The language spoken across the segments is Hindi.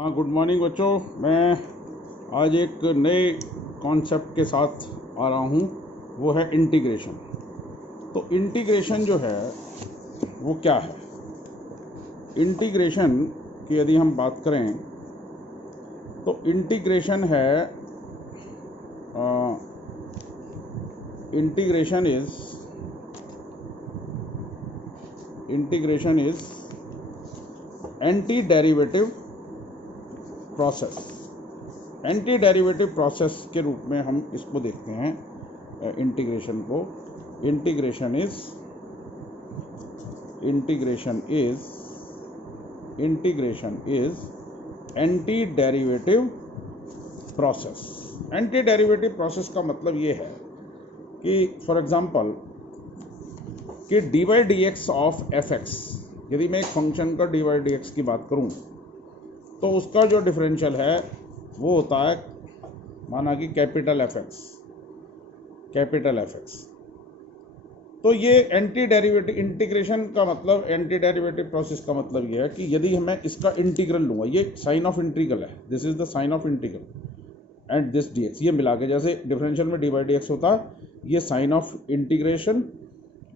हाँ, गुड मॉर्निंग बच्चों। मैं आज एक नए कॉन्सेप्ट के साथ आ रहा हूँ, वो है इंटीग्रेशन। तो इंटीग्रेशन जो है वो क्या है? इंटीग्रेशन की यदि हम बात करें तो इंटीग्रेशन है integration is anti derivative process. Anti derivative process के रूप में हम इसको देखते हैं इंटीग्रेशन को। Integration is anti derivative process. Anti derivative process का मतलब ये है कि फॉर एग्जांपल कि D by D x of F x, यदि मैं एक फंक्शन का डी बाई डी एक्स की बात करूं तो उसका जो डिफरेंशियल है वो होता है, माना कि कैपिटल एफ एक्स। तो ये एंटी डेरिवेटिव इंटीग्रेशन का मतलब, एंटी डेरिवेटिव प्रोसेस का मतलब ये है कि यदि मैं इसका इंटीग्रल लूँगा, ये साइन ऑफ इंटीग्रल है, this is the sign of integral and this D X, ये मिला के जैसे डिफरेंशियल में डी बाई डी एक्स होता है, ये sign of integration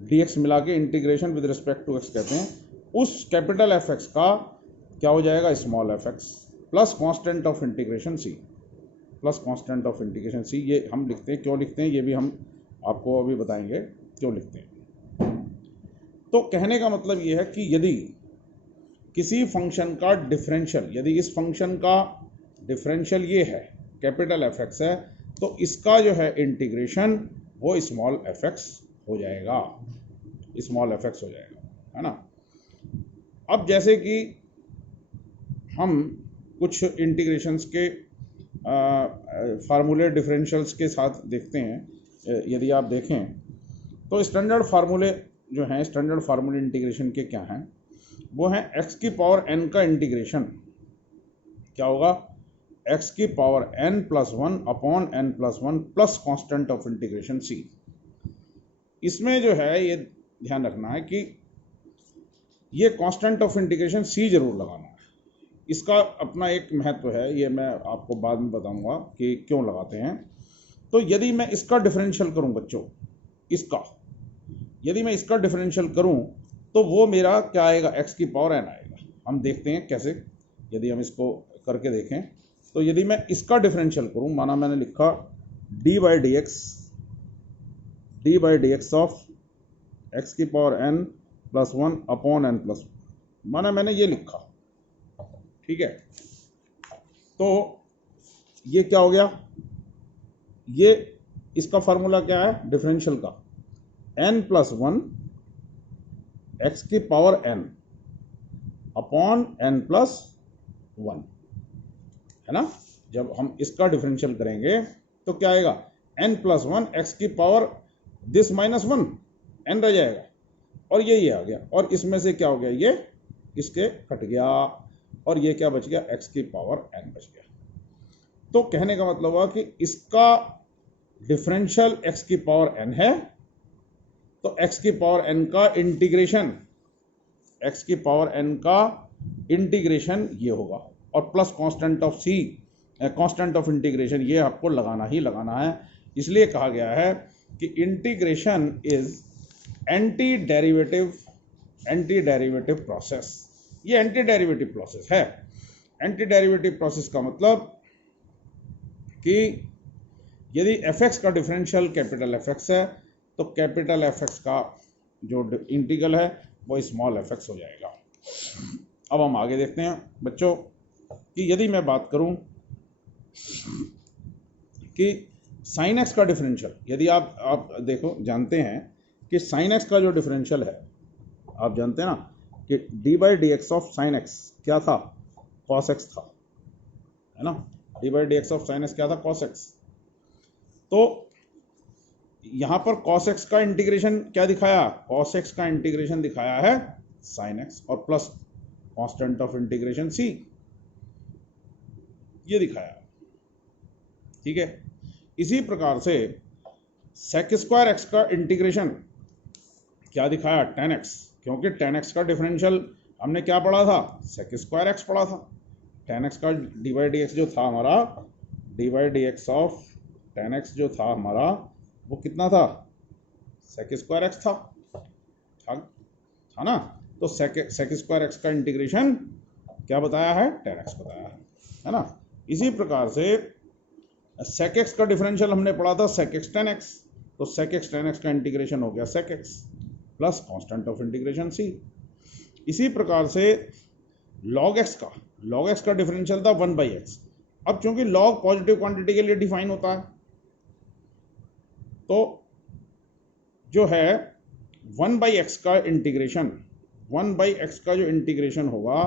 D X मिला के integration with respect to X कहते हैं। उस कैपिटल एफ एक्स का क्या हो जाएगा, small f x plus constant of integration c, ये हम लिखते हैं। क्यों लिखते हैं ये भी हम आपको अभी बताएंगे क्यों लिखते हैं। तो कहने का मतलब ये है कि यदि किसी फंक्शन का डिफरेंशियल, यदि इस फंक्शन का डिफरेंशियल ये है, कैपिटल एफ एक्स है, तो इसका जो है इंटीग्रेशन वो स्मॉल एफ एक्स हो जाएगा, है ना। अब जैसे कि हम कुछ इंटीग्रेशंस के फार्मूले डिफरेंशियल्स के साथ देखते हैं। यदि आप देखें तो स्टैंडर्ड फार्मूले जो हैं, स्टैंडर्ड फार्मूले इंटीग्रेशन के क्या हैं, वो हैं x की पावर n का इंटीग्रेशन क्या होगा, x की power n plus 1 upon n plus 1 plus constant of integration c। इसमें जो है ये ध्यान रखना है कि ये कांस्टेंट ऑफ इंटीग्रेशन c जरूर लगाना है। इसका अपना एक महत्व है, ये मैं आपको बाद में बताऊंगा कि क्यों लगाते हैं। तो यदि मैं इसका डिफरेंशियल करूं बच्चों, यदि मैं इसका डिफरेंशियल करूं तो वो मेरा क्या आएगा, x की पावर n आएगा। हम देखते हैं कैसे, यदि हम इसको करके देखें तो यदि मैं इसका डिफरेंशियल करूं, माना मैंने लिखा d by D x of x की power n plus 1 upon n plus 1, माना मैंने ये लिखा, ठीक है। तो ये क्या हो गया, ये इसका फार्मूला क्या है डिफरेंशियल का, n प्लस 1 x की power n upon n plus 1, है ना। जब हम इसका डिफरेंशियल करेंगे तो क्या आएगा, n प्लस 1 x की पावर दिस माइनस 1 n रह जाएगा, और ये आ गया, और इसमें से क्या हो गया, ये इसके कट गया, और ये क्या बच गया, x की पावर n बच गया। तो कहने का मतलब हुआ कि इसका डिफरेंशियल x की पावर n है, तो x की पावर n का इंटीग्रेशन ये होगा, और plus constant of c, constant of integration, ये आपको लगाना ही लगाना है। इसलिए कहा गया है कि integration is anti derivative process. ये एंटी डेरिवेटिव प्रोसेस है। एंटी डेरिवेटिव प्रोसेस का मतलब कि यदि एफ एक्स का डिफरेंशियल कैपिटल एफ एक्स है तो कैपिटल एफ एक्स का जो इंटीग्रल है वो स्मॉल एफ एक्स हो जाएगा। अब हम आगे देखते हैं बच्चों कि यदि मैं बात करूं कि साइन एक्स का डिफरेंशियल, यदि आप देखो, जानते हैं कि साइन एक्स का जो डिफरेंशियल है, आप जानते हैं ना कि D by D x of sine x क्या था, कॉस एक्स था, है ना। D by D x of sine x क्या था, कॉस एक्स। तो यहां पर कॉस एक्स का इंटीग्रेशन क्या दिखाया, कॉस एक्स का इंटीग्रेशन दिखाया है साइन एक्स, और plus constant of integration c, ये दिखाया, ठीक है। इसी प्रकार से सेक स्क्वायर एक्स का इंटीग्रेशन क्या दिखाया, tan x, क्योंकि tan x का डिफरेंशियल हमने क्या पढ़ा था, सेक स्क्वायर एक्स पढ़ा था। tan x का dy dx जो था हमारा, dy dx of tan x जो था हमारा, वो कितना था, sec स्क्वायर x था ना। तो sec स्क्वायर x का इंटीग्रेशन क्या बताया है, tan x बताया है ना। इसी प्रकार से sec x का डिफरेंशियल हमने पढ़ा था sec x tan x, तो sec x tan x का इंटीग्रेशन हो गया sec x plus constant of integration c। इसी प्रकार से log x का डिफरेंशियल था 1/x। अब चूंकि log पॉजिटिव क्वांटिटी के लिए डिफाइन होता है, तो जो है 1/x का इंटीग्रेशन, 1/x का जो इंटीग्रेशन होगा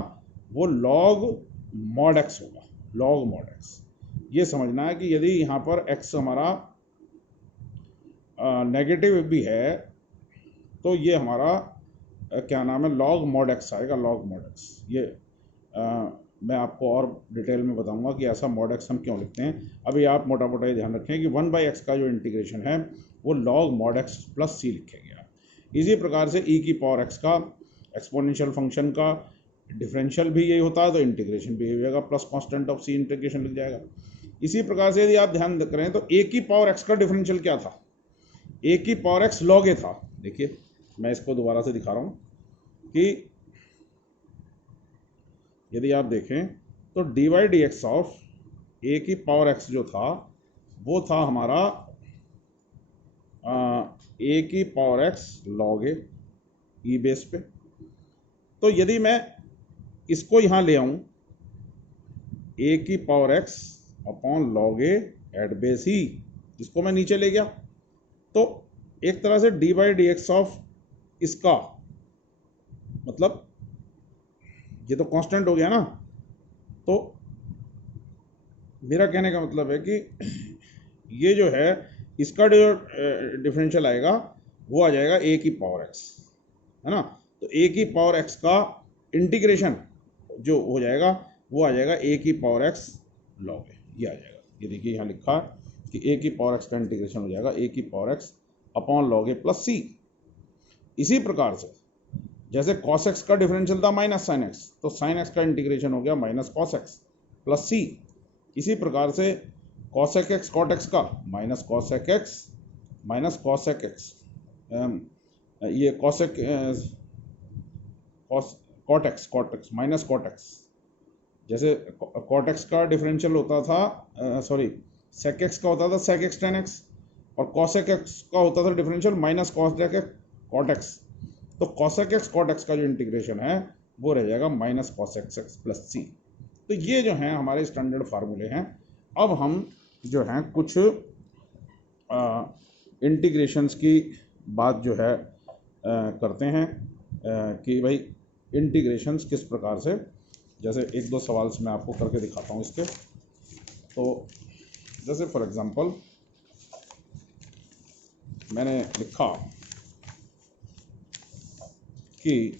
वो log mod x होगा, log mod x। ये समझना है कि यदि यहाँ पर x हमारा नेगेटिव भी है तो ये हमारा क्या नाम है, log mod x आएगा, log mod x। ये मैं आपको और डिटेल में बताऊंगा कि ऐसा mod x हम क्यों लिखते हैं। अभी आप मोटा मोटा ये ध्यान रखें कि 1/x का जो इंटीग्रेशन है वो log mod x plus c लिखा गया। इसी प्रकार से e की पावर x का एक्सपोनेंशियल फंक्शन का डिफरेंशियल भी यही होता है, तो इंटीग्रेशन भी यही होगा, plus constant of c integration लिख जाएगा। इसी प्रकार से यदि आप ध्यान करें तो a की पावर x का डिफरेंशियल क्या था, a की पावर x log a था। देखिए मैं इसको दोबारा से दिखा रहा हूँ कि यदि आप देखें तो dy dx ऑफ a की पावर x जो था वो था हमारा a की power x log a e base पे। तो यदि मैं इसको यहाँ ले आऊँ a की power x upon log a at base e, इसको मैं नीचे ले गया, तो एक तरह से dy dx ऑफ इसका मतलब ये तो कांस्टेंट हो गया ना। तो मेरा कहने का मतलब है कि ये जो है इसका जो डिफरेंशियल आएगा वो आ जाएगा a की पावर x, है ना। तो a की पावर x का इंटीग्रेशन जो हो जाएगा वो आ जाएगा a की पावर x log a, ये आ जाएगा। ये देखिए यहाँ लिखा कि a की पावर x का इंटीग्रेशन हो जाएगा a की power x upon log a plus c। इसी प्रकार से जैसे cos x का डिफरेंशियल था माइनस साइन x, तो साइन x का इंटीग्रेशन हो गया minus cos x plus c। इसी प्रकार से cosec x cot x का minus cosec x minus cosec x, ये cosec cot x minus cot x। जैसे cot x का डिफरेंशियल होता था, सॉरी sec x का होता था sec x tan x, और cosec x का होता था differential minus cosec x cot x। तो cosec x cot x का जो इंटीग्रेशन है वो रह जाएगा minus cosec x plus c। तो ये जो हैं हमारे स्टैंडर्ड फार्मूले हैं। अब हम जो हैं कुछ इंटीग्रेशंस की बात जो है करते हैं कि भाई इंटीग्रेशंस किस प्रकार से, जैसे एक दो सवाल से मैं आपको करके दिखाता हूँ इसके। तो जैसे फॉर एग्जांपल मैंने लिखा कि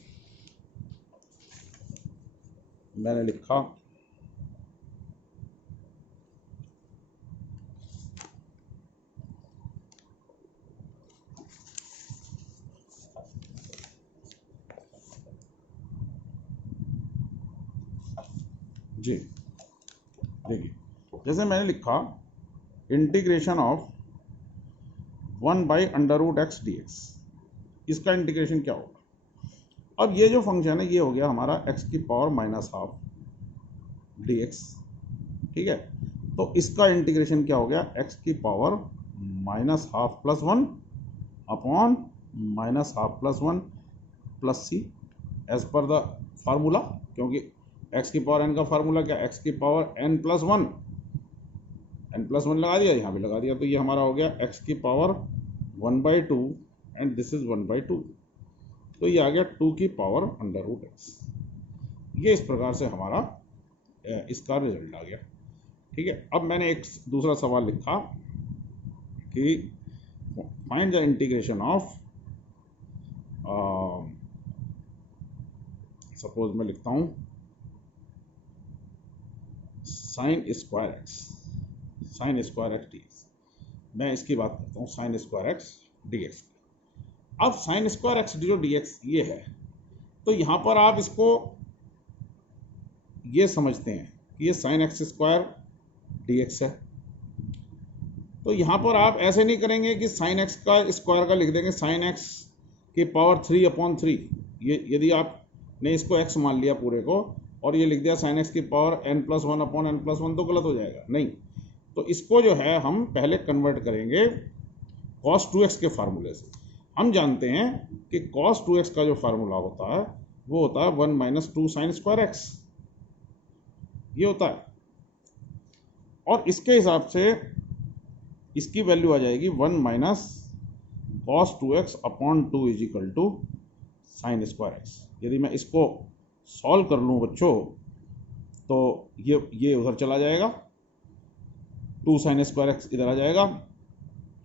जी देखिए, जैसे मैंने लिखा इंटीग्रेशन ऑफ 1/√x dx, इसका इंटीग्रेशन क्या होगा। अब ये जो फंक्शन है ये हो गया हमारा x की पावर माइनस हाफ dx, ठीक है। तो इसका इंटीग्रेशन क्या हो गया, x की power minus half plus 1 upon minus half plus 1 plus c as per the formula, क्योंकि x की पावर n का फार्मूला क्या, x की पावर n प्लस 1 लगा दिया, यहाँ भी लगा दिया। तो ये हमारा हो गया x की पावर 1/2 एंड दिस इज 1/2, तो ये आ गया 2 की पावर √x। ये इस प्रकार से हमारा इसका रिजल्ट आ गया, ठीक है। अब मैंने एक दूसरा सवाल लिखा कि find the integration of, suppose मैं लिखता हूँ साइन स्क्वायर एक्स dx। मैं इसकी बात करता हूँ साइन स्क्वायर एक्स dx। अब साइन स्क्वायर एक्स जो dx ये है, तो यहाँ पर आप इसको ये समझते हैं कि ये sine x square D x है। तो यहाँ पर आप ऐसे नहीं करेंगे कि साइन एक्स का स्क्वायर का लिख देंगे साइन एक्स की पावर 3/3। ये यदि आपने इसको x मान लिया पूरे को और ये लिख दिया साइन एक्स की पावर n+1/n+1 तो गलत हो जाएगा। नहीं, तो इसको जो है हम पहले कन्वर्ट करेंगे cos 2x के फार्मूले से। हम जानते हैं कि cos 2x का जो फार्मूला होता है वो होता है 1 - 2 sin स्क्वायर x, ये होता है। और इसके हिसाब से इसकी वैल्यू आ जाएगी 1 - cos 2x/2 = sin square x। यदि मैं इसको सॉल्व कर लूँ बच्चों तो ये उधर चला जाएगा, 2 sin स्क्वायर x इधर आ जाएगा,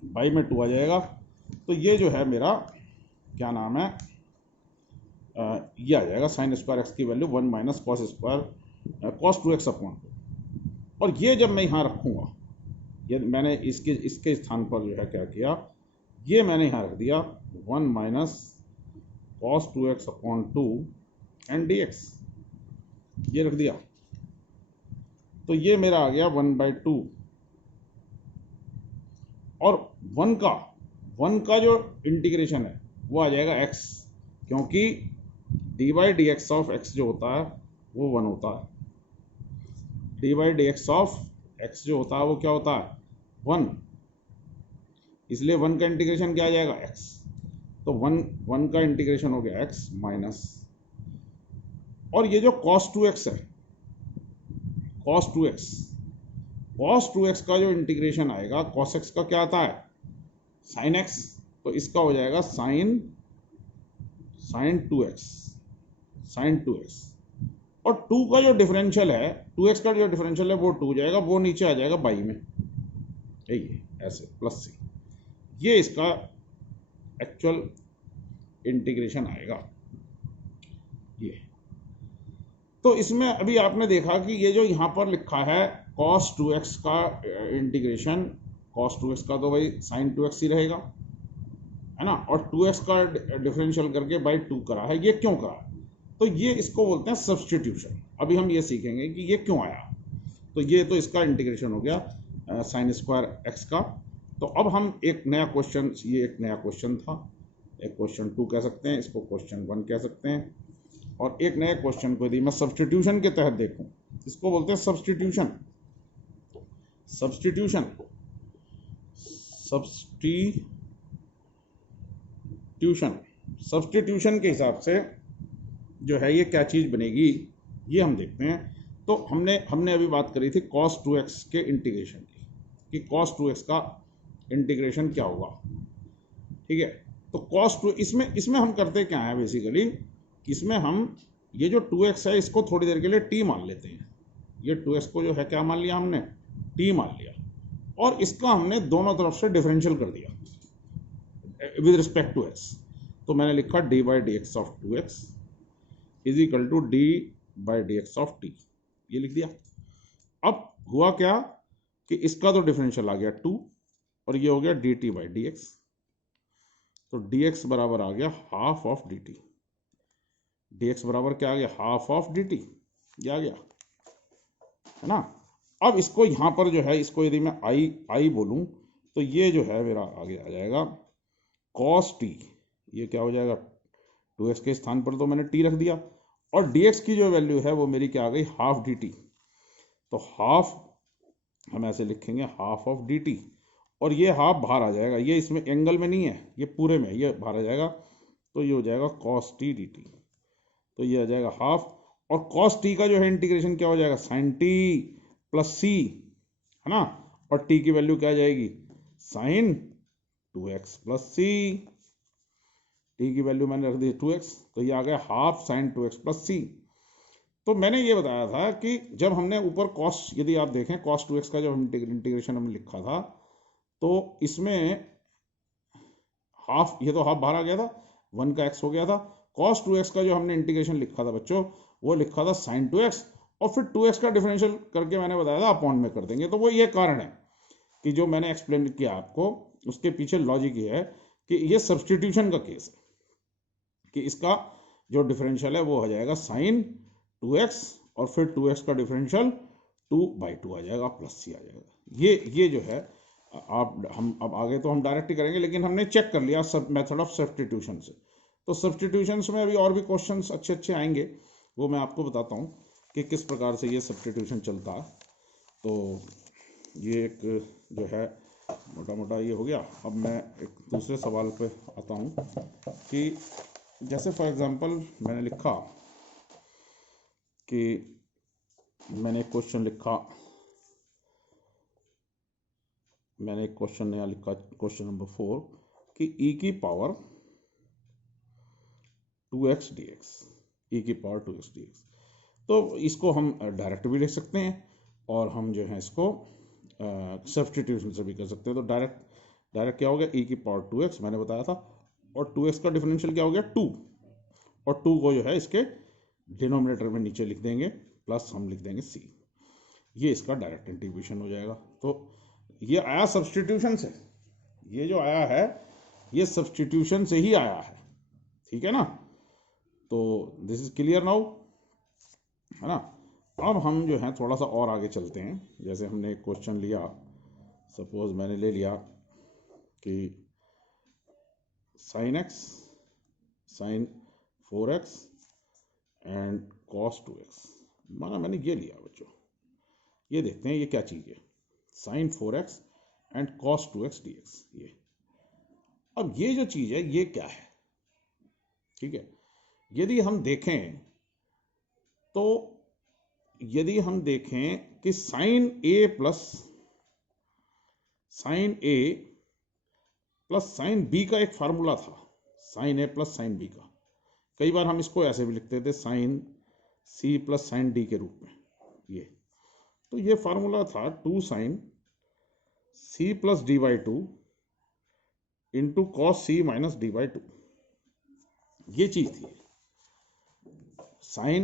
बाई में 2 आ जाएगा। तो ये जो है मेरा क्या नाम है, ये आ जाएगा sin स्क्वायर x की वैल्यू 1 - cos 2x/2। और ये जब मैं यहाँ रखूँगा, ये मैंने इसके स्थान पर जो है क्या किया, ये मैंने यहाँ रख दिया 1 - cos 2x/2 एंड dx, ये रख दिया। तो ये मेरा आ गया 1/2। और 1 का जो इंटीग्रेशन है वो आ जाएगा x, क्योंकि dy/dx ऑफ x जो होता है वो 1 होता है। dy/dx ऑफ x जो होता है वो क्या होता है, 1। इसलिए 1 का इंटीग्रेशन क्या आ जाएगा, x। तो 1 का इंटीग्रेशन हो गया x माइनस, और ये जो cos 2x है, cos 2x का जो इंटीग्रेशन आएगा, cos x का क्या आता है, sin x, तो इसका हो जाएगा sin 2x। और 2 का जो डिफरेंशियल है, 2x का जो डिफरेंशियल है वो 2 हो जाएगा, वो नीचे आ जाएगा बाई में, यही ऐसे प्लस सी, ये इसका एक्चुअल इंटीग्रेशन आएगा ये। तो इसमें अभी आपने देखा कि ये जो यहाँ पर लिखा है cos 2x का इंटीग्रेशन, cos 2x का तो भाई sin 2x ही रहेगा, है ना, और 2x का डिफरेंशियल करके बाई 2 करा है। ये क्यों करा, तो ये इसको बोलते हैं सब्स्टिट्यूशन। अभी हम ये सीखेंगे कि ये क्यों आया। तो ये तो इसका इंटीग्रेशन हो गया साइन स्क्वायर x का। तो अब हम एक नया क्वेश्चन, ये एक नया क्वेश्चन था, एक क्वेश्चन 2 कह सकते हैं, इसको क्वेश्चन 1 कह सकते हैं। और एक नए क्वेश्चन को यदि मैं सब्स्टिट्यूशन के तहत देखूं, इसको बोलते हैं सब्स्टिट्यूशन। सब्स्टिट्यूशन के हिसाब से जो है ये क्या चीज़ बनेगी, ये हम देखते हैं। तो हमने अभी बात करी थी cos 2x के इंटीग्रेशन की, कि cos 2x का इंटीग्रेशन क्या होगा, ठीक है। तो cos 2 इसमें हम करते क्या है बेसिकली, इसमें हम ये जो 2x है इसको थोड़ी देर के लिए t मान लेते हैं। ये 2x को जो है क्या मान लिया हमने, t मान लिया, और इसका हमने दोनों तरफ से डिफरेंशियल कर दिया विद रिस्पेक्ट टू x। तो मैंने लिखा dy/dx of 2x is equal to d/dx of t, ये लिख दिया। अब हुआ क्या कि इसका तो डिफरेंशियल आ गया 2 और ये हो गया dt/dx। तो dx बराबर आ गया हाफ ऑफ dt, dx बराबर क्या आ गया, हाफ ऑफ dt, ये आ गया, है ना। अब इसको यहाँ पर जो है, इसको यदि मैं आई बोलूँ तो ये जो है मेरा आगे आ जाएगा cos t, ये क्या हो जाएगा, 2x के स्थान पर तो मैंने t रख दिया, और dx की जो वैल्यू है वो मेरी क्या आ गई, हाफ dt। तो हाफ हम ऐसे लिखेंगे, हाफ ऑफ dt, और ये हाफ बाहर आ जाएगा, ये इसमें एंगल में नहीं है, ये पूरे में, ये बाहर आ जाएगा। तो ये हो जाएगा cos t dt, तो ये आ जाएगा हाफ, और cos t का जो है इंटीग्रेशन क्या हो जाएगा, sin t प्लस c, है ना, और t की वैल्यू क्या आ जाएगी, sin 2x plus c, t की वैल्यू मैंने रख दी 2x, तो ये आ गया half sin 2x plus c। तो मैंने ये बताया था कि जब हमने ऊपर cos, यदि आप देखें cos 2x का जो इंटीग्रेशन हमने लिखा था, तो इसमें हाफ, ये तो हाफ बाहर आ गया था, 1 का x हो गया था। cos 2x का जो हमने इंटीग्रेशन लिखा था बच्चों, वो लिखा था sin 2x, और फिर 2x का डिफरेंशियल करके मैंने बताया था अपॉन में कर देंगे। तो वो ये कारण है कि जो मैंने एक्सप्लेन किया आपको, उसके पीछे लॉजिक ये है कि ये सब्स्टिट्यूशन का केस है, कि इसका जो डिफरेंशियल है वो हो जाएगा sin 2x और फिर 2x का डिफरेंशियल 2/2 आ जाएगा प्लस सी आ जाएगा। ये जो है आप हम अब आगे तो हम डायरेक्ट ही करेंगे, लेकिन हमने चेक कर लिया सब मेथड ऑफ सब्स्टिट्यूशन से। तो सब्स्टिट्यूशंस में अभी और भी क्वेश्चंस अच्छे अच्छे आएंगे, वो मैं आपको बताता हूँ कि किस प्रकार से ये सब्स्टिट्यूशन चलता है। तो ये एक जो है मोटा मोटा ये हो गया। अब मैं एक दूसरे सवाल पे आता हूँ कि जैसे फॉर एग्जांपल मैंने लिखा कि मैंने एक क्वेश्चन नया लिखा, क्वेश्चन नंबर 4 कि e की पावर 2x dx, e की पावर 2x dx। तो इसको हम डायरेक्ट भी लिख सकते हैं और हम जो है इसको सब्स्टिट्यूशन से भी कर सकते हैं। तो डायरेक्ट क्या हो गया, e की पावर 2x मैंने बताया था, और 2x का डिफरेंशियल क्या हो गया 2, और 2 को जो है इसके डिनोमिनेटर में नीचे लिख देंगे, प्लस हम लिख देंगे c। ये इसका डायरेक्ट इंटीग्रेशन हो जाएगा। तो ये आया सब्स्टिट्यूशन से, ये जो आया है ये सब्स्टिट्यूशन से ही आया है, ठीक है ना। तो दिस इज क्लियर नाउ, है ना। अब हम जो है थोड़ा सा और आगे चलते हैं। जैसे हमने एक क्वेश्चन लिया, सपोज मैंने ले लिया कि sin x sin 4x and cos 2x, माना मैंने ये लिया बच्चों। ये देखते हैं ये क्या चीज़ है, sin 4x and cos 2x dx। ये अब ये जो चीज़ है ये क्या है, ठीक है। यदि हम देखें कि sin a plus sin b का एक फार्मूला था, sin a plus sin b का। कई बार हम इसको ऐसे भी लिखते थे sin c plus sin d के रूप में। ये तो ये फार्मूला था 2 sin c plus d/2 into cos c minus d/2। ये चीज थी sin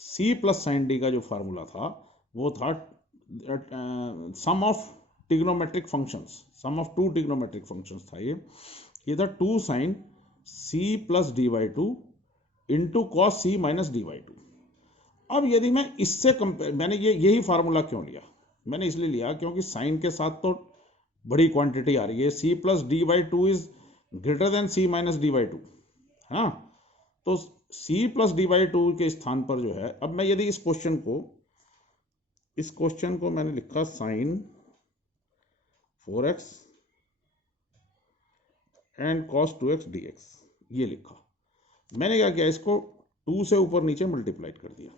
c plus sin d का जो फार्मूला था वो था sum of trigonometric functions, sum of 2 trigonometric functions था ये था 2 sin c plus d/2 into cos c minus d/2। अब यदि मैं इससे कंपेयर, मैंने यही फार्मूला क्यों लिया, मैंने इसलिए लिया क्योंकि साइन के साथ तो बड़ी क्वांटिटी आ रही है, c plus d/2 is greater than c minus d/2, है ना। तो c प्लस d/2 के स्थान पर जो है, अब मैं यदि इस क्वेश्चन को मैंने लिखा sin 4x and cos 2x dx, ये लिखा। मैंने क्या किया, इसको 2 से ऊपर नीचे मल्टीप्लाई कर दिया,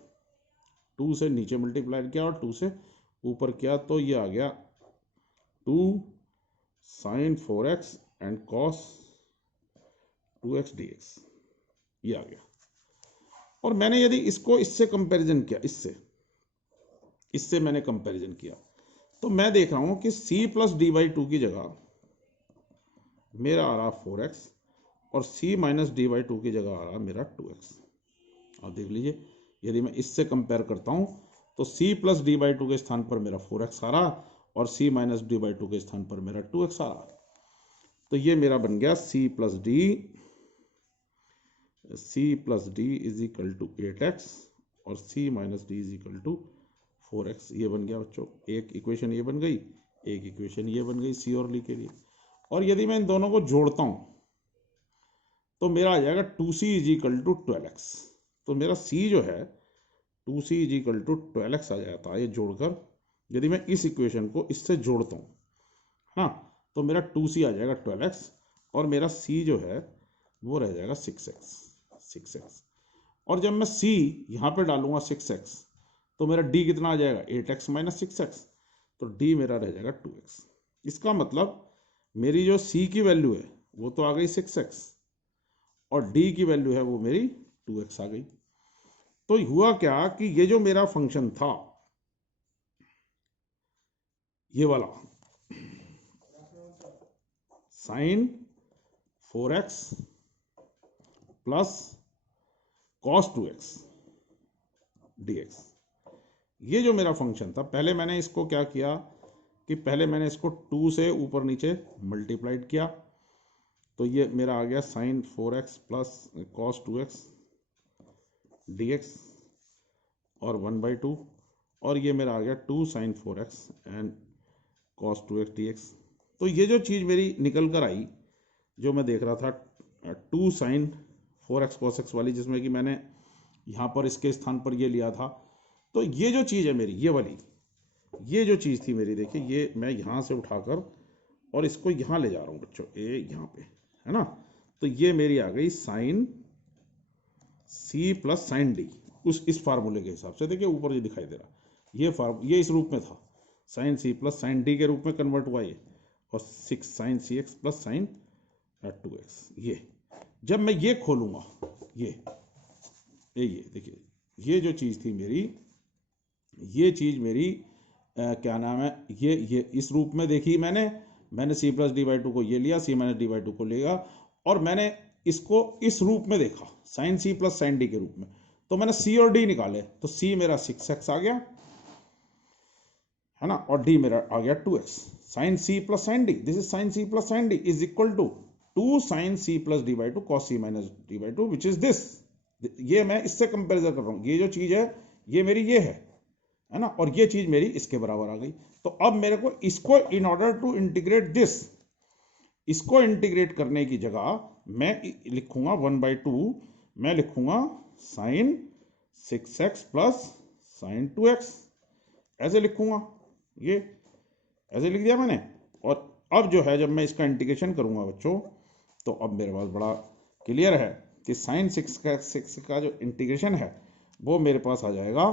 2 से नीचे मल्टीप्लाई किया और 2 से ऊपर किया, तो ये आ गया 2 sin 4x and cos 2x dx, ये आ गया। और मैंने यदि इसको इससे कंपैरिजन किया, इससे मैंने कंपैरिजन किया, तो मैं देख रहा हूं कि c प्लस d/2 की जगह मेरा आ रहा 4x और c माइनस d/2 की जगह आ रहा मेरा 2x। आप देख लीजिए, यदि मैं इससे कंपेयर करता हूं तो c प्लस d/2 के स्थान पर मेरा 4x आ रहा और c माइनस d/2 के स्थान पर मेरा 2x आ रहा। तो ये मेरा बन गया c plus d is equal to 8x और c minus d is equal to 4x। ये बन गया बच्चों, एक इक्वेशन ये बन गई, एक इक्वेशन ये बन गई c और ली के लिए। और यदि मैं इन दोनों को जोड़ता हूं तो मेरा आ जाएगा 2c is equal to 12x। तो मेरा c जो है 2c is equal to 12x आ जाता है ये जोड़कर। यदि मैं इस इक्वेशन को इससे जोड़ता हूँ, हाँ, तो मेरा 2c आ जाएगा 12x और मेरा c जो है वो रह जाएगा 6x। और जब मैं c यहाँ पे डालूंगा 6x तो मेरा d कितना आ जाएगा 8x माइनस 6x, तो d मेरा रह जाएगा 2x। इसका मतलब मेरी जो c की वैल्यू है वो तो आ गई 6x और d की वैल्यू है वो मेरी 2x आ गई। तो हुआ क्या कि ये जो मेरा फंक्शन था ये वाला sin 4x plus cos 2x dx, ये जो मेरा फंक्शन था, पहले मैंने इसको क्या किया कि पहले मैंने इसको 2 से ऊपर नीचे मल्टीप्लाइड किया, तो ये मेरा आ गया sin 4x plus cos 2x dx और 1/2, और ये मेरा आ गया 2 sin 4x and cos 2x dx। तो ये जो चीज़ मेरी निकल कर आई, जो मैं देख रहा था 2 sin 4x cos x वाली, जिसमें कि मैंने यहाँ पर इसके स्थान पर ये लिया था, तो ये जो चीज़ है मेरी, ये वाली, ये जो चीज़ थी मेरी, देखिए ये मैं यहाँ से उठाकर और इसको यहाँ ले जा रहा हूँ बच्चों, ए यहाँ पे है ना। तो ये मेरी आ गई sine C plus sine D, उस इस फार्मूले के हिसाब से। देखिए ऊपर ये दिखाई दे रहा, ये इस रूप में था, sine C plus sine D के रूप में कन्वर्ट हुआ ये, और 6 sine C X plus sine 2x। ये जब मैं ये खोलूँगा, ये देखिए, ये जो चीज़ थी मेरी, ये चीज़ मेरी क्या नाम है, ये इस रूप में देखी मैंने C plus D by two को ये लिया, C minus D by two को लिया, और मैंने इसको इस रूप में देखा, sine C plus sine D के रूप में। तो मैंने सी और डी निकाले, तो सी मेरा 6x आ गया, है ना, और डी मेरा आ गया 2x। Sine C plus sine D, this is sine C plus sine D is equal to 2 sine C plus D by two cos C minus D by two, which is this. ये मैं इससे कंपेरिजन कर रहा हूँ, ये जो चीज़ है ये मेरी ये है ना, और ये चीज़ मेरी इसके बराबर आ गई। तो अब मेरे को इसको, in order to integrate this, इसको इंटीग्रेट करने की जगह मैं लिखूंगा 1/2, मैं लिखूंगा sign 6x plus sine 2x, ऐसे लिखूंगा, ये ऐसे लिख दिया मैंने। और अब जो है, जब मैं इसका इंटीग्रेशन करूंगा बच्चों, तो अब मेरे पास बड़ा क्लियर है कि साइन 6 का जो इंटीग्रेशन है वो मेरे पास आ जाएगा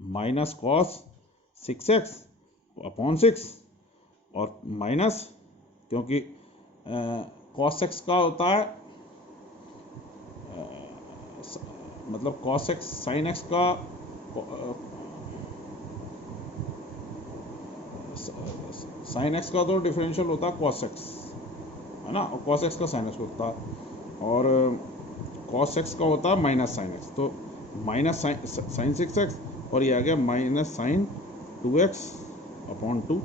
माइनस कॉस 6x अपॉन 6, और माइनस, क्योंकि कॉस x का होता है मतलब कॉस x साइन x का साइन x का तो डिफरेंशियल होता है कॉस x, है ना, और कॉस x का साइन x होता है, और कॉस x का होता है माइनस साइन x। तो माइनस साइन 6x, और ये आ गया माइनस साइन 2x अपॉन 2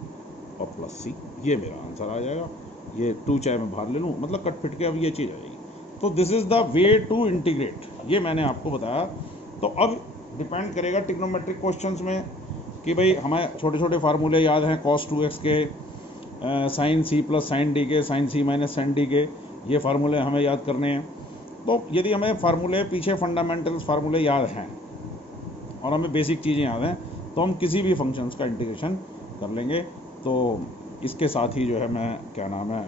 और प्लस c। ये मेरा आंसर आ जाएगा। ये 2 चाहे मैं बाहर ले लूँ, मतलब कट फिट के अब ये चीज़ आ जाएगी। तो this is the way to integrate, ये मैंने आपको बताया। तो अब डिपेंड करेगा ट्रिग्नोमेट्रिक क्वेश्चंस में कि भाई हमें छोटे छोटे फार्मूले याद हैं, cos 2x के, sine C plus sine D के, sine C minus sine D के, ये फार्मूले हमें याद करने हैं। तो यदि हमें फार्मूले, पीछे फंडामेंटल्स फार्मूले याद हैं और हमें बेसिक चीज़ें याद हैं, तो हम किसी भी फंक्शंस का इंटीग्रेशन कर लेंगे। तो इसके साथ ही जो है मैं क्या नाम है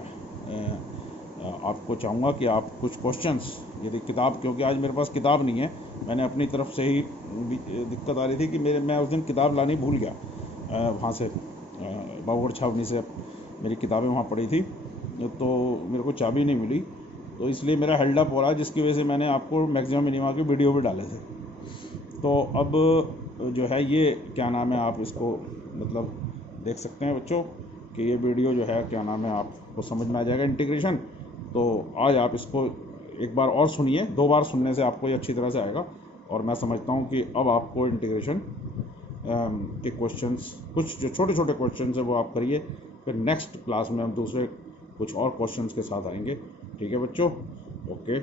आपको चाहूँगा कि आप कुछ क्वेश्चंस, यदि किताब, क्योंकि आज मेरे पास किताब नहीं है, मैंने अपनी तरफ से ही दिक्कत आ रही थी कि मैं उस दिन किताब लानी भूल गया, वहाँ से बाबूगढ़ छावनी से मेरी किताबें वहाँ पड़ी थी, तो मेरे को चाबी नहीं मिली, तो इसलिए मेरा हेल्ड अप हो रहा है, जिसकी वजह से मैंने आपको मैक्सिमम मिनिमा के वीडियो भी डाले थे। तो अब जो है ये क्या नाम है, आप इसको मतलब देख सकते हैं बच्चों कि ये वीडियो जो है क्या नाम है आपको समझ में आ जाएगा इंटीग्रेशन। तो आज आप इसको एक बार और सुनिए, 2 बार सुनने से आपको ये अच्छी तरह से आएगा, और मैं समझता हूँ कि अब आपको इंटीग्रेशन के क्वेश्चंस, कुछ जो छोटे छोटे क्वेश्चंस है वो आप करिए, फिर नेक्स्ट क्लास में हम दूसरे कुछ और क्वेश्चंस के साथ आएंगे। ठीक है बच्चों, ओके।